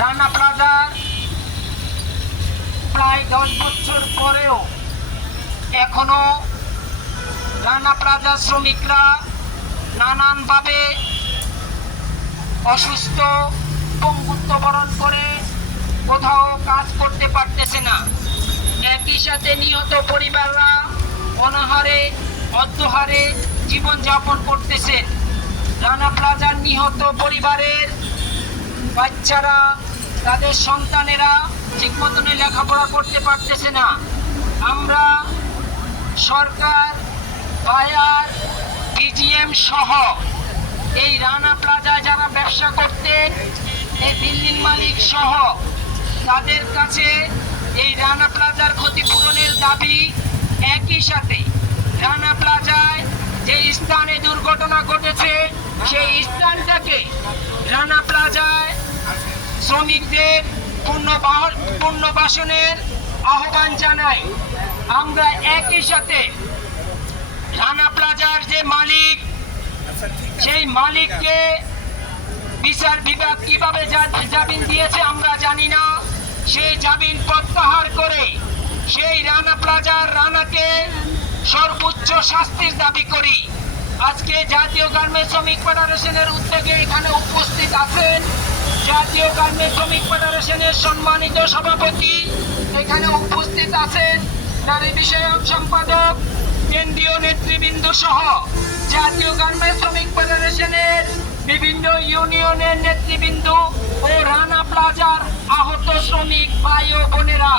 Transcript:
রানা প্লাজার প্রায় 10 বছর পরেও এখনো রানা প্লাজা শ্রমিকরা নানানভাবে অসুস্থ, পঙ্গুত্ব বরণ করে কোথাও কাজ করতে পারতেছে না। একই সাথে নিহত পরিবাররা অনাহারে অর্ধহারে জীবনযাপন করতেছেন। রানা প্লাজার নিহত পরিবারের বাচ্চারা, তাদের সন্তানেরা ঠিক মতন লেখাপড়া করতে পারতেছে না। আমরা সরকার, বায়ার, বিজিএম সহ এই রানা প্লাজায় যারা ব্যবসা করতেন, এই বিল্ডিং মালিক সহ তাদের কাছে এই রানা প্লাজার ক্ষতিপূরণের দাবি। একই সাথে রানা প্লাজায় যে স্থানে দুর্ঘটনা ঘটেছে সেই স্থানটাকে রানা প্লাজায় শ্রমিকদের পুনর্বাসনের আহ্বান জানাই। আমরা একই সাথে রানা প্লাজার যে মালিক, সেই মালিককে বিচার বিভাগ কিভাবে জামিন দিয়েছে আমরা জানি না। সেই জামিন প্রত্যাহার করে সেই রানা প্লাজার রানাকে সর্বোচ্চ শাস্তির দাবি করি। আজকে জাতীয় গার্মেন্টস শ্রমিক ফেডারেশনের উদ্যোগে এখানে উপস্থিত আছেন জাতীয় গার্মেন্টস শ্রমিক ফেডারেশনের সম্মানিত সভাপতি, এখানে উপস্থিত আছেন নারী বিষয়ক সম্পাদক, কেন্দ্রীয় নেতৃবৃন্দ সহ জাতীয় গার্মেন্টস শ্রমিক ফেডারেশনের বিভিন্ন ইউনিয়নের নেতৃবৃন্দ ও রানা প্লাজার আহত শ্রমিক ভাই ও বোনেরা।